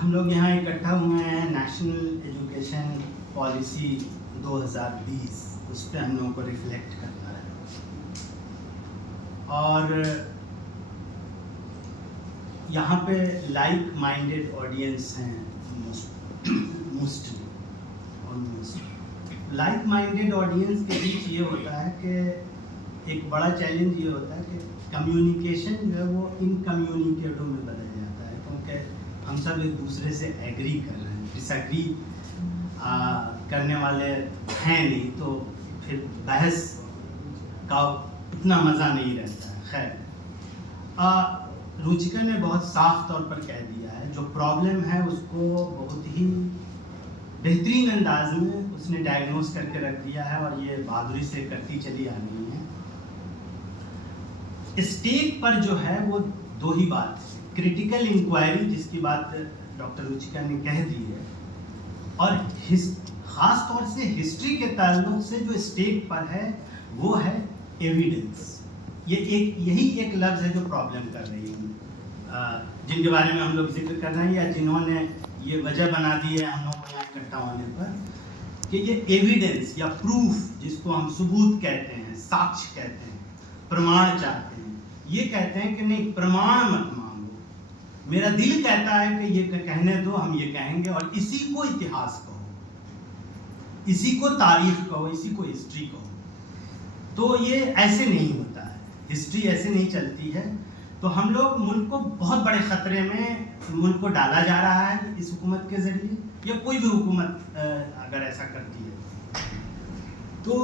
हम लोग यहाँ इकट्ठा हुए हैं नेशनल एजुकेशन पॉलिसी 2020, उस पर हम लोगों को रिफ्लेक्ट करना है। और यहाँ पे लाइक माइंडेड ऑडियंस हैं mostly, almost like minded audience के बीच ये होता है कि एक बड़ा चैलेंज ये होता है कि कम्युनिकेशन जो है वो इनकम्युनिकेटिव में बदल जाता है, क्योंकि हम सब एक दूसरे से एग्री कर रहे हैं, डिसएग्री करने वाले हैं नहीं, तो फिर बहस का इतना मज़ा नहीं रहता है। खैर, रुचिका ने बहुत साफ तौर पर कह दिया है, जो प्रॉब्लम है उसको बहुत ही बेहतरीन अंदाज में उसने डायग्नोस करके रख दिया है, और ये बहादुरी से करती चली आ रही है। स्टेट पर जो है वो दो ही बात, क्रिटिकल इंक्वायरी जिसकी बात डॉक्टर रुचिका ने कह दी है, और खास तौर से हिस्ट्री के ताल्लुक से जो स्टेट पर है वो है एविडेंस। यही एक लफ्ज़ है जो प्रॉब्लम कर रही है, जिनके बारे में हम लोग जिक्र कर रहे हैं या जिन्होंने ये वजह बना दी है हम लोग को यहाँ इकट्ठा होने पर, कि ये एविडेंस या प्रूफ, जिसको हम सबूत कहते हैं, साक्ष्य कहते हैं, प्रमाण चाहते हैं। ये कहते हैं कि नहीं, प्रमाण मत मांगो, मेरा दिल कहता है कि ये कहने दो, हम ये कहेंगे, और इसी को इतिहास कहो, इसी को तारीख कहो, इसी को हिस्ट्री कहो। तो ये ऐसे नहीं होता है, हिस्ट्री ऐसे नहीं चलती है। तो हम लोग मुल्क को बहुत बड़े ख़तरे में मुल्क को डाला जा रहा है इस हुकूमत के ज़रिए, या कोई भी हुकूमत अगर ऐसा करती है। तो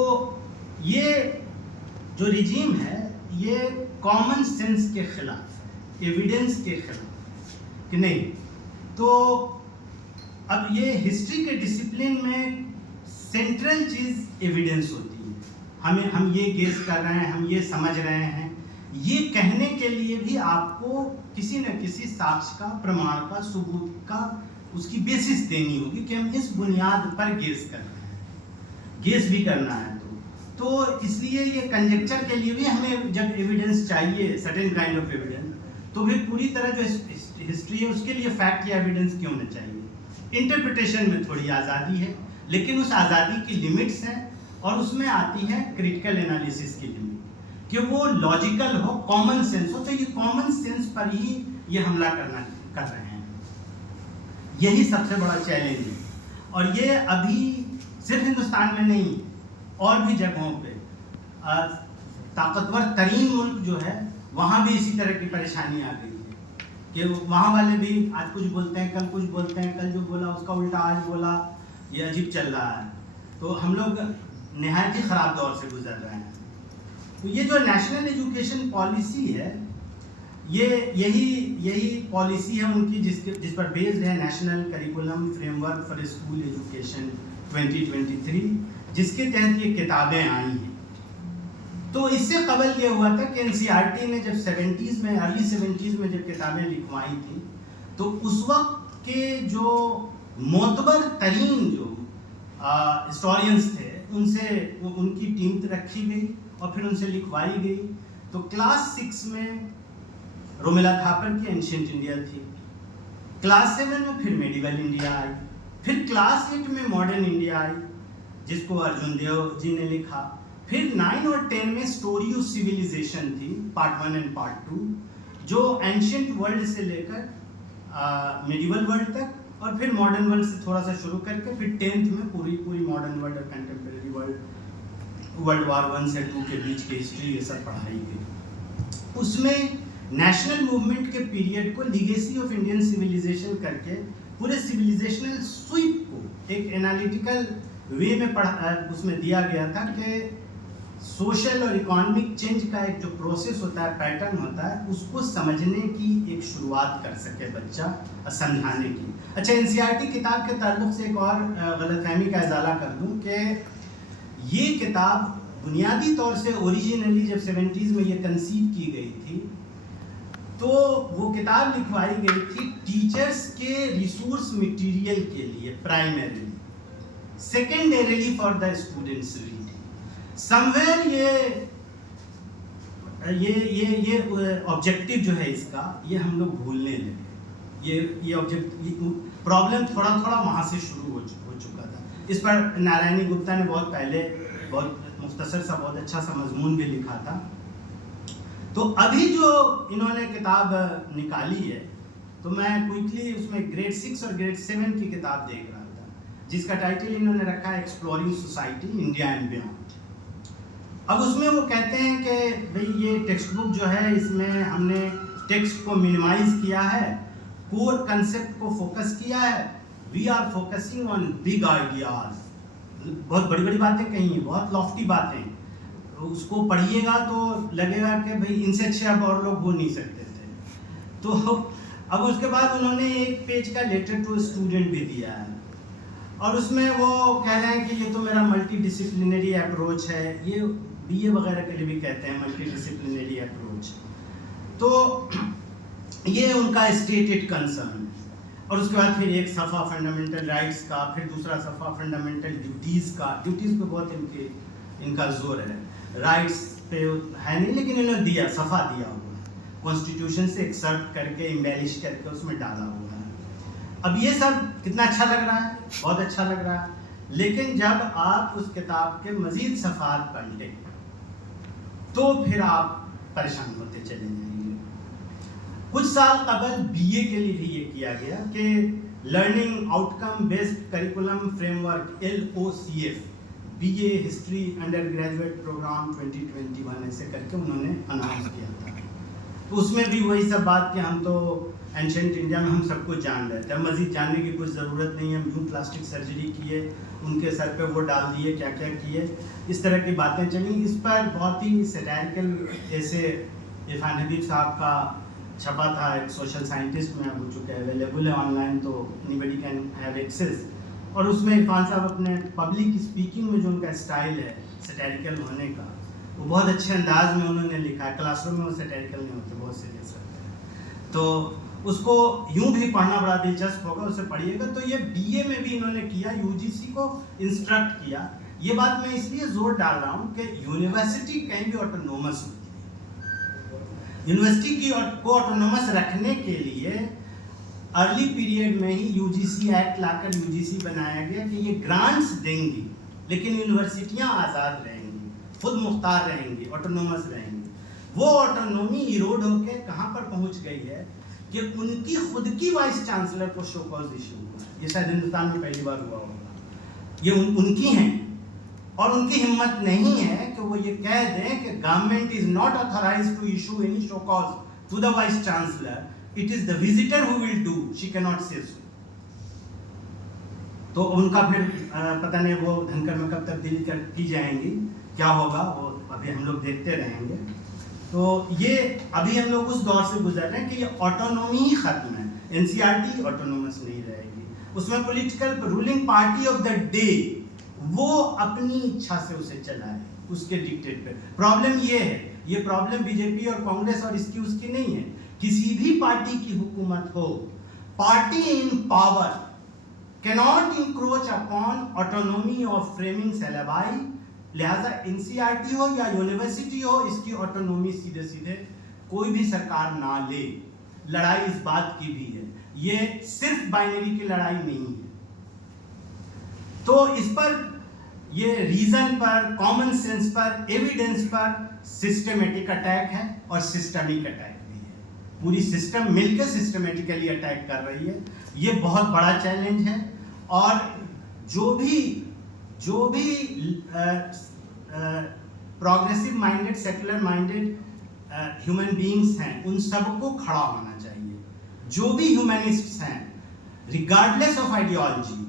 ये जो रिजीम है ये कॉमन सेंस के खिलाफ है, एविडेंस के खिलाफ कि नहीं। तो अब ये हिस्ट्री के डिसिप्लिन में सेंट्रल चीज़ एविडेंस होती है। हम ये गेस कर रहे हैं, हम ये समझ रहे हैं, ये कहने के लिए भी आपको किसी न किसी साक्ष्य का, प्रमाण का, सबूत का, उसकी बेसिस देनी होगी कि हम इस बुनियाद पर गेस कर रहे हैं, गेस भी करना है। तो इसलिए ये कंजेक्चर के लिए भी हमें जब एविडेंस चाहिए, सर्टेन काइंड ऑफ एविडेंस, तो फिर पूरी तरह जो हिस्ट्री है उसके लिए फैक्ट या एविडेंस क्यों न चाहिए। इंटरप्रिटेशन में थोड़ी आज़ादी है, लेकिन उस आज़ादी की लिमिट्स हैं, और उसमें आती है क्रिटिकल एनालिसिस की लिमिट, कि वो लॉजिकल हो, कॉमन सेंस हो। तो ये कॉमन सेंस पर ही ये हमला कर रहे हैं, यही सबसे बड़ा चैलेंज है। और ये अभी सिर्फ हिंदुस्तान में नहीं, और भी जगहों पे ताकतवर तरीन मुल्क जो है वहाँ भी इसी तरह की परेशानी आ गई है कि वहाँ वाले भी आज कुछ बोलते हैं, कल कुछ बोलते हैं, कल जो बोला उसका उल्टा आज बोला, ये अजीब चल रहा है। तो हम लोग नहायत ही ख़राब दौर से गुजर रहे हैं। तो ये जो नेशनल एजुकेशन पॉलिसी है, यही पॉलिसी है उनकी, जिस पर बेस्ड है national curriculum framework for school education 2023, जिसके तहत ये किताबें आई हैं। तो इससे कबल ये हुआ था कि एनसीईआरटी ने जब 70s में, अर्ली 70s में जब किताबें लिखवाई थी, तो उस वक्त के जो मोतबर तरीन जो हिस्टोरियंस थे, उनसे उनकी टीम रखी गई और फिर उनसे लिखवाई गई। तो क्लास 6 में रोमिला थापर की एंशिएंट इंडिया थी, क्लास 7 में फिर मेडिवल इंडिया आई, फिर क्लास 8 में मॉडर्न इंडिया आई, जिसको अर्जुन देव जी ने लिखा। फिर 9 और 10 में स्टोरी ऑफ सिविलाइजेशन थी, पार्ट 1 एंड पार्ट 2, जो एंशिएंट वर्ल्ड से लेकर मेडिवल वर्ल्ड तक, और फिर मॉडर्न वर्ल्ड से थोड़ा सा शुरू करके फिर 10th में पूरी मॉडर्न वर्ल्ड और कंटेम्प्रेरी वर्ल्ड वार 1 से 2 के बीच की हिस्ट्री ये सब पढ़ाई गई। उसमें नेशनल मूवमेंट के पीरियड को लीगेसी ऑफ इंडियन सिविलाइजेशन करके पूरे सिविलाइजेशनल स्वीप को एक एनालिटिकल वे में उसमें दिया गया था कि सोशल और इकोनॉमिक चेंज का एक जो प्रोसेस होता है, पैटर्न होता है, उसको समझने की एक शुरुआत कर सके बच्चा, समझाने की। अच्छा, एनसीईआरटी किताब के ताल्लुक से एक और गलतफहमी का इजाला कर दूं कि ये किताब बुनियादी तौर से ओरिजिनली जब 70s में ये कंसीव की गई थी, तो वो किताब लिखवाई गई थी टीचर्स के रिसोर्स मटेरियल के लिए primarily, secondarily for the students reading. Somewhere ये ऑब्जेक्टिव जो है इसका, ये हम लोग भूलने लगे। ये ऑब्जेक्ट प्रॉब्लम थोड़ा थोड़ा वहाँ से शुरू हो चुका था। इस पर नारायणी गुप्ता ने बहुत पहले बहुत मुख्तसर सा बहुत अच्छा सा मजमून भी लिखा था। तो अभी जो इन्होंने किताब निकाली है, तो मैं क्विकली उसमें ग्रेड 6 और ग्रेड 7 की किताब देख रहा था, जिसका टाइटल इन्होंने रखा है exploring society India and beyond. अब उसमें वो कहते हैं कि भाई ये टेक्स्ट बुक जो है, इसमें हमने टेक्स्ट को मिनिमाइज किया है, कोर कंसेप्ट को फोकस किया है, we are focusing on big ideas. बहुत बड़ी बड़ी बातें कही हैं, बहुत लॉफ्टी बातें, उसको पढ़िएगा तो लगेगा कि भाई इनसे अच्छे अब और लोग हो नहीं सकते थे। तो अब उसके बाद उन्होंने एक पेज का लेटर टू स्टूडेंट भी दिया है, और उसमें वो कह रहे हैं कि ये तो मेरा मल्टी डिसिप्लिनरी अप्रोच है, ये बीए वगैरह के लिए भी कहते हैं मल्टी डिसिप्लिनरी अप्रोच। तो ये उनका स्टेटेड कंसर्न है। और उसके बाद फिर एक सफ़ा फंडामेंटल राइट्स का, फिर दूसरा सफ़ा फंडामेंटल ड्यूटीज़ का। ड्यूटीज़ पे बहुत इनका जोर है, राइट्स पे है नहीं, लेकिन इन्होंने दिया, सफ़ा दिया हुआ है, कॉन्स्टिट्यूशन से एक्सर्ट करके एम्बेलिश करके उसमें डाला हुआ है। अब ये सब कितना अच्छा लग रहा है, बहुत अच्छा लग रहा है, लेकिन जब आप उस किताब के मज़ीद सफ़ात पढ़ लें तो फिर आप परेशान होते चले जाएंगे। कुछ साल कबल बीए के लिए भी ये किया गया कि learning outcome based curriculum framework LOCF BA history undergraduate programme 2021 ऐसे करके उन्होंने अनाउंस किया था। तो उसमें भी वही सब बात कि हम तो एंशेंट इंडिया में हम सब कुछ जान रहे थे, मज़ीद जानने की कुछ ज़रूरत नहीं है, हम यूँ प्लास्टिक सर्जरी किए, उनके सर पे वो डाल दिए, क्या क्या किए, इस तरह की बातें चली। इस पर बहुत ही सैटारिकल ऐसे इरफान हबीब साहब का छपा था, एक सोशल साइंटिस्ट में हो चुका है, अवेलेबल है ऑनलाइन, तो एनीबडी कैन हैव एक्सेस। और उसमें इरफान साहब अपने पब्लिक स्पीकिंग में जो उनका स्टाइल है सैटारिकल होने का, वो बहुत अच्छे अंदाज में उन्होंने लिखा है। क्लासरूम में वो सैटारिकल नहीं होते, बहुत सीरियस होते हैं, तो उसको यूं भी पढ़ना बड़ा दिलचस्प होगा, उसे पढ़िएगा। तो ये बीए में भी इन्होंने किया, यूजीसी को इंस्ट्रक्ट किया। ये बात मैं इसलिए जोर डाल रहा हूँ कि यूनिवर्सिटी कैन बी ऑटोनोमस होती है। यूनिवर्सिटी की को ऑटोनोमस रखने के लिए अर्ली पीरियड में ही यूजीसी एक्ट लाकर यूजीसी बनाया गया कि ये ग्रांट्स देंगी, लेकिन यूनिवर्सिटियाँ आज़ाद रहेंगी, खुद मुख्तार रहेंगी, ऑटोनोमस रहेंगी। वो ऑटोनोमी इरोड होकर कहाँ पर पहुँच गई है कि उनकी खुद की वाइस चांसलर को शो कॉज इशू हुआ। ये शायद हिंदुस्तान में पहली बार हुआ होगा। ये उनकी हैं, और उनकी हिम्मत नहीं है कि वो ये कह दें कि government is not authorised to issue any show cause to the vice chancellor, it is the visitor who will do, she can not say so. तो उनका फिर पता नहीं वो धनकर में कब तब्दीली की जाएंगी, क्या होगा, वो अभी हम लोग देखते रहेंगे। तो ये अभी हम लोग उस दौर से गुजर रहे हैं कि ये ऑटोनॉमी ही खत्म है, एनसीईआरटी ऑटोनोमस नहीं रहेगी, उसमें political ruling party of the day वो अपनी इच्छा से उसे चलाए, उसके डिक्टेट पे। प्रॉब्लम ये है, ये प्रॉब्लम बीजेपी और कांग्रेस और इसकी उसकी नहीं है, किसी भी पार्टी की हुकूमत हो, party in power cannot encroach upon autonomy of framing syllabus. लिहाजा एनसीईआरटी हो या यूनिवर्सिटी हो, इसकी ऑटोनॉमी सीधे सीधे कोई भी सरकार ना ले। लड़ाई इस बात की भी है, ये सिर्फ बाइनरी की लड़ाई नहीं है। तो इस पर ये रीजन पर, कॉमन सेंस पर, एविडेंस पर सिस्टमेटिक अटैक है और सिस्टमिक अटैक भी है। पूरी सिस्टम मिलकर सिस्टमेटिकली अटैक कर रही है। ये बहुत बड़ा चैलेंज है, और जो भी progressive minded, secular minded human beings हैं, उन सबको खड़ा होना चाहिए। जो भी ह्यूमनिस्ट्स हैं, रिगार्डलेस ऑफ आइडियोलॉजी,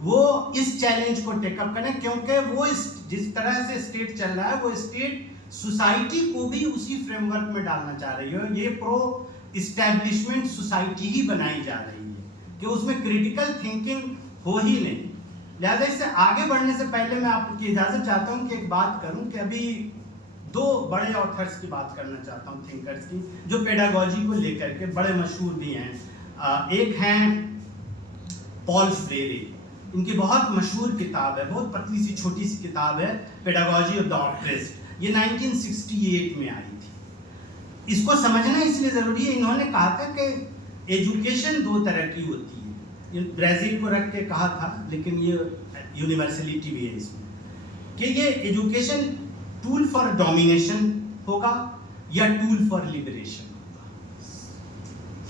वो इस चैलेंज को टेकअप करें, क्योंकि वो जिस तरह से स्टेट चल रहा है, वो स्टेट सोसाइटी को भी उसी फ्रेमवर्क में डालना चाह रही है। ये प्रो इस्टेब्लिशमेंट सोसाइटी ही बनाई जा रही है कि उसमें क्रिटिकल थिंकिंग हो ही नहीं। लिहाजा इससे आगे बढ़ने से पहले मैं आपकी इजाज़त चाहता हूँ कि एक बात करूँ कि अभी दो बड़े ऑथर्स की बात करना चाहता हूँ, थिंकर्स की, जो पेडागोजी को लेकर के बड़े मशहूर भी हैं। एक हैं पॉल फ्रेरे, इनकी बहुत मशहूर किताब है, बहुत पतली सी छोटी सी किताब है, पेडागोजी ऑफ द ऑप्रेस्ड। ये 1968 में आई थी। इसको समझना इसलिए ज़रूरी है, इन्होंने कहा था कि एजुकेशन दो तरह की होती है। ये ब्राज़ील को रख के कहा था, लेकिन ये यूनिवर्सलिटी भी है इसमें, कि ये एजुकेशन टूल फॉर डोमिनेशन होगा या टूल फॉर लिबरेशन होगा।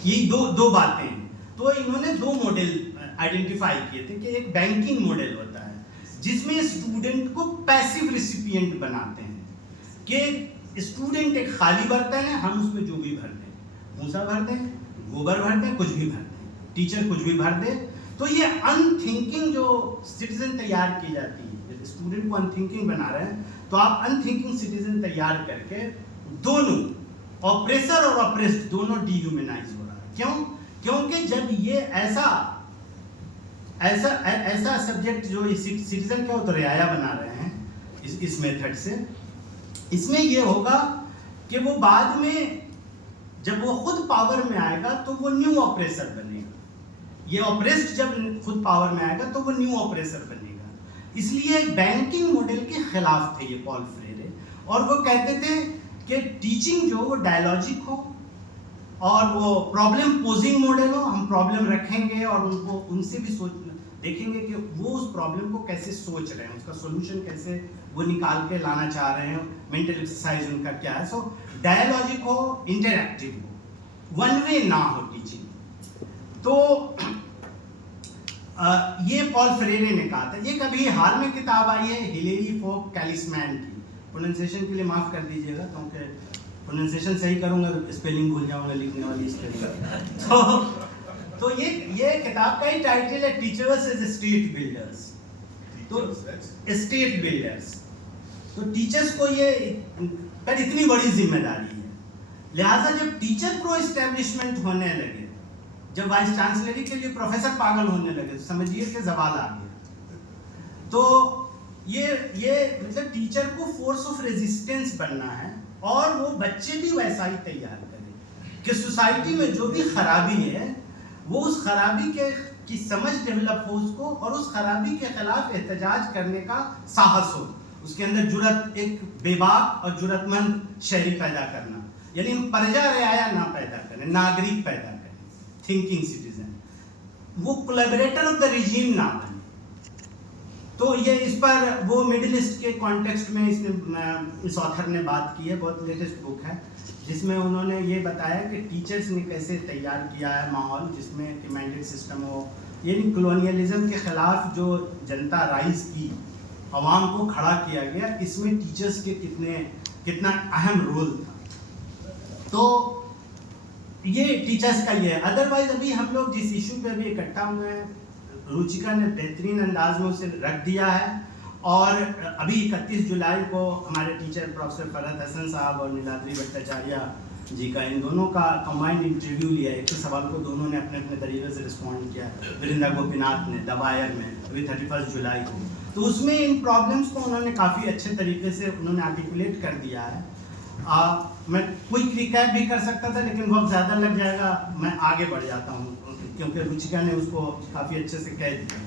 ये दो बातें हैं। तो इन्होंने दो मॉडल आइडेंटिफाई किए थे कि एक बैंकिंग मॉडल होता है जिसमें स्टूडेंट को पैसिव रिसिपिएंट बनाते हैं, कि स्टूडेंट एक खाली बर्तन है, हम उसमें जो भी भर दें, भूसा भर दें, गोबर भर दें, कुछ भी भर दें, टीचर कुछ भी भर दे। तो ये अनथिंकिंग जो सिटीजन तैयार की जाती है, स्टूडेंट को अनथिंकिंग बना रहे हैं, तो आप अनथिंकिंग सिटीजन तैयार करके दोनों ऑपरेसर और ऑपरेस्ड दोनों डिह्यूमनाइज हो रहा है। क्यों? क्योंकि जब ये ऐसा सब्जेक्ट जो सिटीजन क्या तो रियाया बना रहे हैं इस मेथड से, इसमें ये होगा कि वो बाद में जब वो खुद पावर में आएगा तो वो न्यू ऑपरेसर बनेगा। ये ऑपरेस्ट जब खुद पावर में आएगा तो वो न्यू ऑपरेसर बनेगा। इसलिए बैंकिंग मॉडल के खिलाफ थे ये पॉल फ्रेरे, और वो कहते थे कि टीचिंग जो वो डायलॉजिक हो और वो प्रॉब्लम पोजिंग मॉडल हो। हम प्रॉब्लम रखेंगे और उनको उनसे भी देखेंगे कि वो उस प्रॉब्लम को कैसे सोच रहे हैं, उसका सॉल्यूशन कैसे वो निकाल के लाना चाह रहे हैं, मेंटल एक्सरसाइज उनका क्या है। सो डायलॉजिक हो, इंटरैक्टिव हो, वन वे ना हो टीचिंग। तो ये पॉल फ्रेरे ने कहा था। ये कभी हाल में किताब आई है हिलेरी फोक कैलिसमैन की, प्रोनाउंसिएशन के लिए माफ कर दीजिएगा क्योंकि प्रोनाउंसिएशन सही करूंगा स्पेलिंग भूल जाऊंगा लिखने वाली स्पेलिंग। तो ये किताब का ही टाइटल है टीचर्स एज स्टेट बिल्डर्स। तो स्टेट बिल्डर्स, तो टीचर्स को ये पर इतनी बड़ी जिम्मेदारी है, लिहाजा जब टीचर प्रो एस्टेब्लिशमेंट होने लगे, जब वाइस चांसलरी के लिए प्रोफेसर पागल होने लगे, तो समझिए कि जवाल आ गया। तो ये मतलब टीचर को फोर्स ऑफ रेजिस्टेंस बनना है, और वो बच्चे भी वैसा ही तैयार करें कि सोसाइटी में जो भी खराबी है वो उस खराबी की समझ डेवलप हो उसको, और उस खराबी के खिलाफ एहतजाज करने का साहस हो, उसके अंदर जुर्रत, एक बेबाक और जुर्रतमंद शहरी पैदा करना, यानी हम प्रजा रियाया ना पैदा करें, नागरिक पैदा करें, थिंकिंग सिटीजन, वो कोलैबोरेटर ऑफ द रिजीम ना बने। तो ये इस पर वो मिडिल ईस्ट के कॉन्टेक्स्ट में इस ऑथर ने बात की है, बहुत लेटेस्ट बुक है, जिसमें उन्होंने ये बताया कि टीचर्स ने कैसे तैयार किया है माहौल जिसमें कमांडेड सिस्टम हो, यानी कॉलोनियलिज्म के खिलाफ जो जनता राइज की, आवाम को खड़ा किया गया, इसमें टीचर्स के कितना अहम रोल था। तो ये टीचर्स का ये है। अदरवाइज अभी हम लोग जिस इशू पे अभी इकट्ठा हुए हैं, रुचिका ने बेहतरीन अंदाज में उसे रख दिया है, और अभी 31 जुलाई को हमारे टीचर प्रोफेसर फरहत हसन साहब और नीलाद्री भट्टाचार्य जी का, इन दोनों का कंबाइंड इंटरव्यू लिया। एक सवाल को दोनों ने अपने अपने तरीके से रिस्पॉन्ड किया, वृंदा गोपीनाथ ने दबायर में अभी 31 जुलाई को। तो उसमें इन प्रॉब्लम्स को उन्होंने काफ़ी अच्छे तरीके से उन्होंने आर्टिकुलेट कर दिया है। मैं क्विक रिकैप भी कर सकता था, लेकिन वक्त ज़्यादा लग जाएगा, मैं आगे बढ़ जाता हूँ क्योंकि रुचिका ने उसको काफ़ी अच्छे से कह दिया।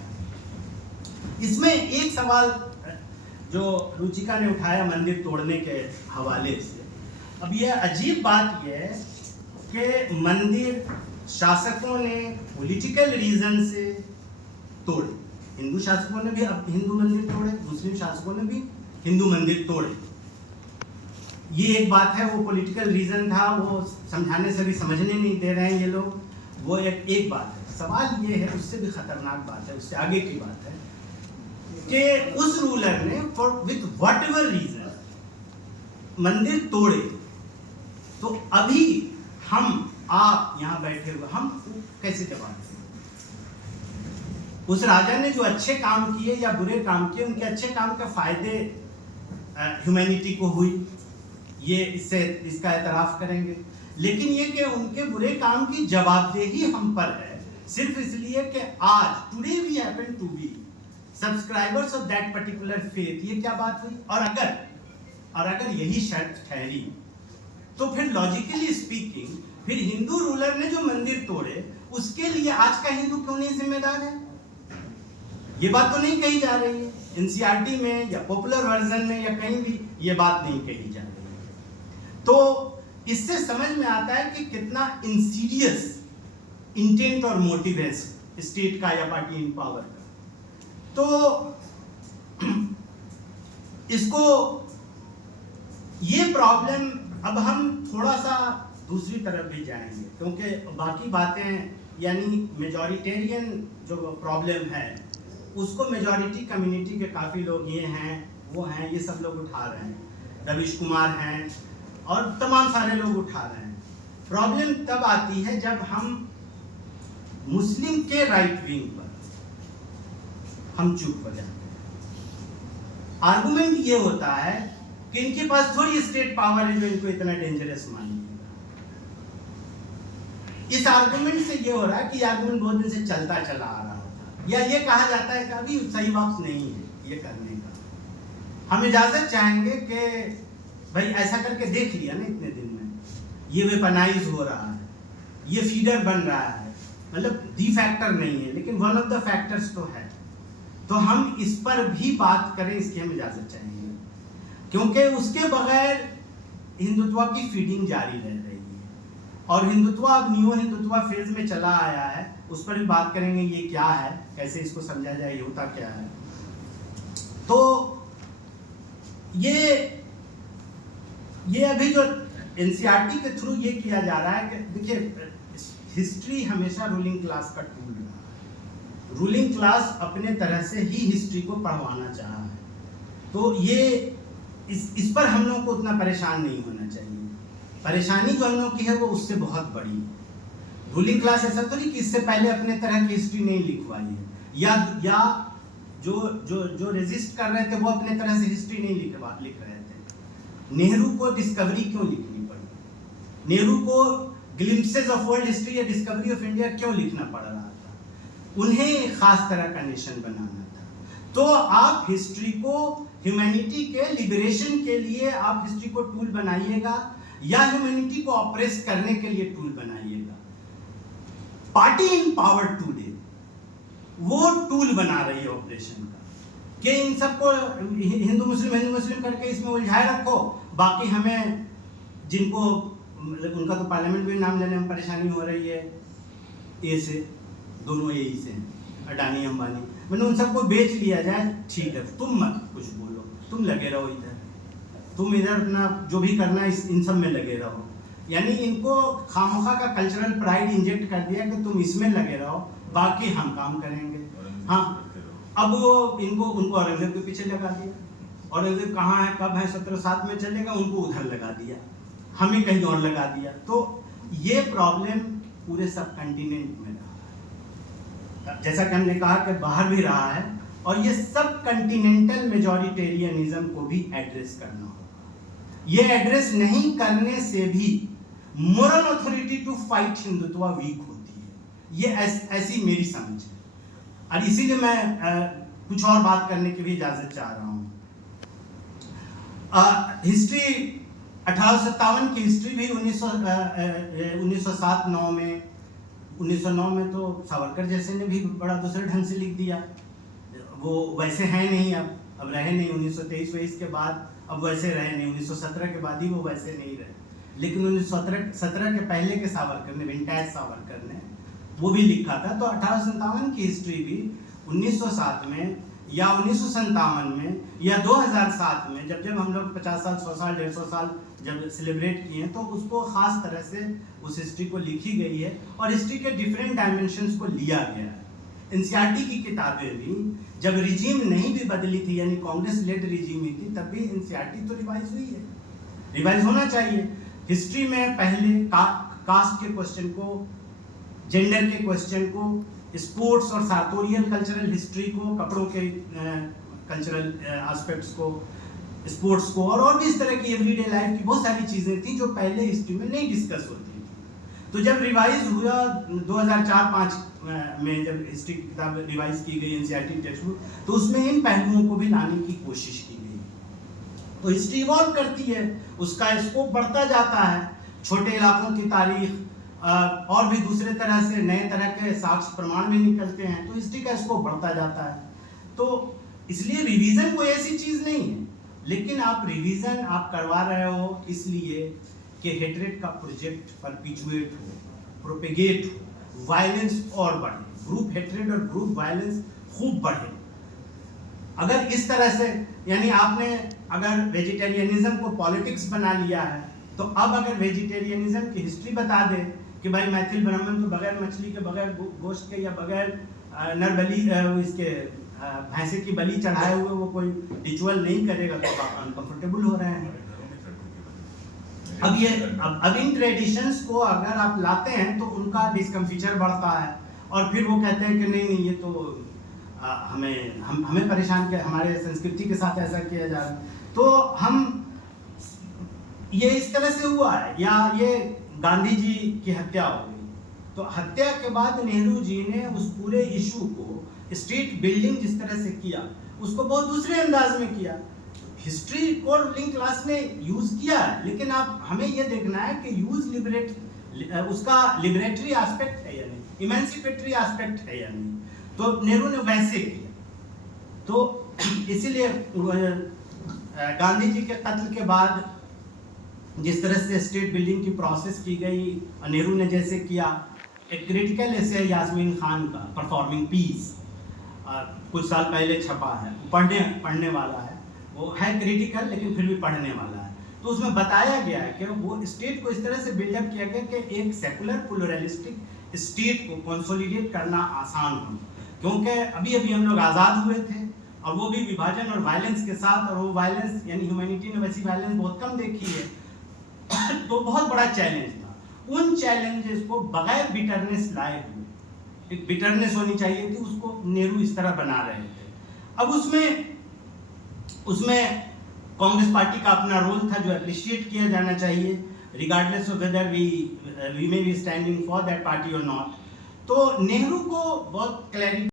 इसमें एक सवाल जो रुचिका ने उठाया मंदिर तोड़ने के हवाले से, अब यह अजीब बात यह है कि मंदिर शासकों ने पॉलिटिकल रीजन से तोड़े, हिंदू शासकों ने भी अब हिंदू मंदिर तोड़े, मुस्लिम शासकों ने भी हिंदू मंदिर तोड़े। ये एक बात है, वो पॉलिटिकल रीजन था, वो समझाने से भी समझने नहीं दे रहे हैं ये लोग, वो एक बात है। सवाल ये है, उससे भी खतरनाक बात है, उससे आगे की बात है कि उस रूलर ने विथ वट एवर रीजन मंदिर तोड़े, तो अभी हम आप यहाँ बैठे हुए हम कैसे जवाब दें? उस राजा ने जो अच्छे काम किए या बुरे काम किए, उनके अच्छे काम के फायदे ह्यूमैनिटी को हुई, ये इसका एतराफ़ करेंगे, लेकिन ये कि उनके बुरे काम की जवाबदेही हम पर है सिर्फ इसलिए कि आज today we happen to be subscribers of that particular faith. ये क्या बात हुई? और अगर यही शर्त ठहरी तो फिर लॉजिकली स्पीकिंग फिर हिंदू रूलर ने जो मंदिर तोड़े उसके लिए आज का हिंदू क्यों नहीं जिम्मेदार है? ये बात तो नहीं कही जा रही है एनसीईआरटी में या पॉपुलर वर्जन में या कहीं भी, ये बात नहीं कही जा रही है। तो इससे समझ में आता है कि कितना इंसीडियस इंटेंट और मोटिव है स्टेट का या पार्टी इन पावर का। तो इसको ये प्रॉब्लम, अब हम थोड़ा सा दूसरी तरफ भी जाएंगे, क्योंकि बाकी बातें यानी मेजॉरिटेरियन जो प्रॉब्लम है उसको मेजॉरिटी कम्युनिटी के काफ़ी लोग ये हैं वो हैं, ये सब लोग उठा रहे हैं, रवीश कुमार हैं और तमाम सारे लोग उठा रहे हैं। प्रॉब्लम तब आती है जब हम मुस्लिम के राइट विंग पर हम चुप हो जाते हैं। आर्गुमेंट ये होता है कि इनके पास थोड़ी स्टेट पावर है जो इनको इतना डेंजरस मानिएगा। इस आर्गुमेंट से ये हो रहा है कि आर्गुमेंट बहुत दिन से चलता चला आ रहा होता, या ये कहा जाता है कि अभी सही वक्त नहीं है ये करने का। हम इजाजत चाहेंगे कि भाई ऐसा करके देख लिया ना इतने दिन में, ये वेपनाइज हो रहा है, ये फीडर बन रहा है, मतलब दी फैक्टर नहीं है लेकिन वन ऑफ द फैक्टर्स तो है, तो हम इस पर भी बात करें, इसकी हम इजाजत चाहेंगे, क्योंकि उसके बगैर हिंदुत्व की फीडिंग जारी रह रही है और हिंदुत्व अब न्यू हिंदुत्व फेज में चला आया है। उस पर भी बात करेंगे ये क्या है, कैसे इसको समझा जाए, ये होता क्या है। तो ये अभी जो एनसीईआरटी के थ्रू ये किया जा रहा है कि देखिए हिस्ट्री हमेशा रूलिंग क्लास का टूल रहा है, रूलिंग क्लास अपने तरह से ही हिस्ट्री को पढ़वाना चाहा है, तो ये इस पर हम लोगों को उतना परेशान नहीं होना चाहिए। परेशानी जो हम लोग की है वो उससे बहुत बड़ी है। रूलिंग क्लास ऐसा तो नहीं कि इससे पहले अपने तरह की हिस्ट्री नहीं लिखवाई है, या जो रेजिस्ट कर रहे थे वो अपने तरह से हिस्ट्री नहीं लिख रहे थे। नेहरू को डिस्कवरी क्यों लिखनी पड़ी, नेहरू को ग्लिम्पसेस ऑफ वर्ल्ड हिस्ट्री या डिस्कवरी ऑफ इंडिया क्यों लिखना पड़ रहा था, उन्हें खास तरह का नेशन बनाना था। तो आप हिस्ट्री को ह्यूमैनिटी के लिबरेशन के लिए आप हिस्ट्री को टूल बनाइएगा या ह्यूमैनिटी को ऑप्रेस करने के लिए टूल बनाइएगा। पार्टी इन पावर टुडे वो टूल बना रही है ऑपरेशन का कि इन सबको हिंदू मुस्लिम करके इसमें उलझाए रखो, बाकी हमें जिनको उनका तो पार्लियामेंट में नाम लेने में परेशानी हो रही है, ए से दोनों ए से हैं, अडानी अंबानी, मैंने उन सबको बेच लिया जाए, ठीक है, तुम मत कुछ बोलो, तुम लगे रहो इधर, तुम इधर अपना जो भी करना है इन सब में लगे रहो। यानी इनको खामखा का कल्चरल प्राइड इंजेक्ट कर दिया कि तुम इसमें लगे रहो, बाकी हम काम करेंगे। हाँ, अब वो उनको औरंगजेब के पीछे लगा दिया, औरंगजेब कहाँ है कब है 1707 में चलेगा, उनको उधर लगा दिया, हमें कहीं और लगा दिया। तो ये प्रॉब्लम पूरे सब कंटिनेंट में रहा है, जैसा कि हमने कहा कि बाहर भी रहा है, और ये सब कंटिनेंटल मेजॉरिटेरियनिज्म को भी एड्रेस करना होगा। ये एड्रेस नहीं करने से भी moral authority to fight Hindutva weak होती है, ये ऐसी मेरी समझ है। और इसीलिए मैं कुछ और बात करने की भी इजाजत चाह रहा हूँ। हिस्ट्री 1857 की हिस्ट्री भी 1907-9 में 1909 में तो सावरकर जैसे ने भी बड़ा दूसरे ढंग से लिख दिया, वो वैसे हैं नहीं, अब रहे नहीं, 1923 के बाद अब वैसे रहे नहीं, 1917 के बाद ही वो वैसे नहीं रहे। लेकिन 1917 के पहले के सावरकर ने, विंटेज सावरकर ने वो भी लिखा था। तो 1857 की हिस्ट्री भी 1907 में या 1957 में या 2007 में जब हम लोग 50 साल 100 साल 150 साल जब सेलिब्रेट किए, तो उसको खास तरह से उस हिस्ट्री को लिखी गई है और हिस्ट्री के डिफरेंट डायमेंशंस को लिया गया है। एनसीईआरटी की किताबें भी जब रिजीम नहीं भी बदली थी, यानी कांग्रेस लेड रिजीम ही थी, तब भी एनसीईआरटी तो रिवाइज हुई है, रिवाइज होना चाहिए। हिस्ट्री में पहले कास्ट के क्वेश्चन को, जेंडर के क्वेश्चन को, स्पोर्ट्स और सार्टोरियल कल्चरल हिस्ट्री को, कपड़ों के कल्चरल एस्पेक्ट्स को, स्पोर्ट्स को, और भी इस तरह की एवरीडे लाइफ की बहुत सारी चीज़ें थी जो पहले हिस्ट्री में नहीं डिस्कस होती थी। तो जब रिवाइज हुआ 2004-5 में, जब हिस्ट्री की किताब रिवाइज की गई एनसीईआरटी टेक्स्ट बुक, तो उसमें इन पहलुओं को भी लाने की कोशिश की गई। तो हिस्ट्री इवॉल्व करती है, उसका स्कोप बढ़ता जाता है, छोटे इलाकों की तारीख और भी दूसरे तरह से नए तरह के साक्ष्य प्रमाण भी निकलते हैं, तो हिस्ट्री का स्कोप बढ़ता जाता है। तो इसलिए रिवीजन कोई ऐसी चीज़ नहीं है, लेकिन आप रिवीजन आप करवा रहे हो इसलिए कि हेट्रेड का प्रोजेक्ट परपिचुएट हो, प्रोपेगेट हो, वायलेंस और बढ़े, ग्रुप हेट्रेड और ग्रुप वायलेंस खूब बढ़े। अगर इस तरह से, यानी आपने अगर वेजिटेरियनिज्म को पॉलिटिक्स बना लिया है, तो अब अगर वेजिटेरियनिज्म की हिस्ट्री बता दे कि भाई मैथिल ब्राह्मण तो बगैर मछली के, बगैर गोश्त के या बगैर नरबली इसके भैंसे की बलि चढ़ाए हुए वो कोई रिचुअल नहीं करेगा, तो आप अनकंफर्टेबल हो रहे हैं। अब इन ट्रेडिशंस को अगर आप लाते हैं तो उनका डिस्कम्फिचर बढ़ता है, और फिर वो कहते हैं कि नहीं ये तो हमें परेशान किया, हमारे संस्कृति के साथ ऐसा किया जा रहा है। तो हम ये इस तरह से हुआ है। या ये गांधी जी की हत्या हो गई, तो हत्या के बाद नेहरू जी ने उस पूरे इशू को, स्टेट बिल्डिंग जिस तरह से किया, उसको बहुत दूसरे अंदाज में किया। हिस्ट्री को लिंक क्लास ने यूज किया है, लेकिन आप हमें ये देखना है कि यूज उसका लिबरेटरी एस्पेक्ट है या नहीं, इमेंसिपेटरी एस्पेक्ट है या नहीं। तो नेहरू ने वैसे किया। तो इसीलिए गांधी जी के कत्ल के बाद जिस तरह से स्टेट बिल्डिंग की प्रोसेस की गई, नेहरू ने जैसे किया, एक क्रिटिकल एसे यास्मीन खान का परफॉर्मिंग पीस कुछ साल पहले छपा है, पढ़ने वाला है, वो है क्रिटिकल लेकिन फिर भी पढ़ने वाला है। तो उसमें बताया गया है कि वो स्टेट को इस तरह से बिल्डअप किया गया कि एक सेकुलर प्लुरलिस्टिक स्टेट को कंसोलिडेट करना आसान हो, क्योंकि अभी अभी हम लोग आज़ाद हुए थे, और वो भी विभाजन और वायलेंस के साथ, और वो वायलेंस यानी ह्यूमैनिटी ने वैसी वायलेंस बहुत कम देखी है। तो बहुत बड़ा चैलेंज था। उन चैलेंजेस को बगैर बिटरनेस लाए हुए, एक बिटरनेस होनी चाहिए थी, उसको नेहरू इस तरह बना रहे थे। अब उसमें कांग्रेस पार्टी का अपना रोल था जो अप्रिशिएट किया जाना चाहिए, regardless of whether we may be standing for that party और नॉट। तो नेहरू को बहुत क्लैरिटी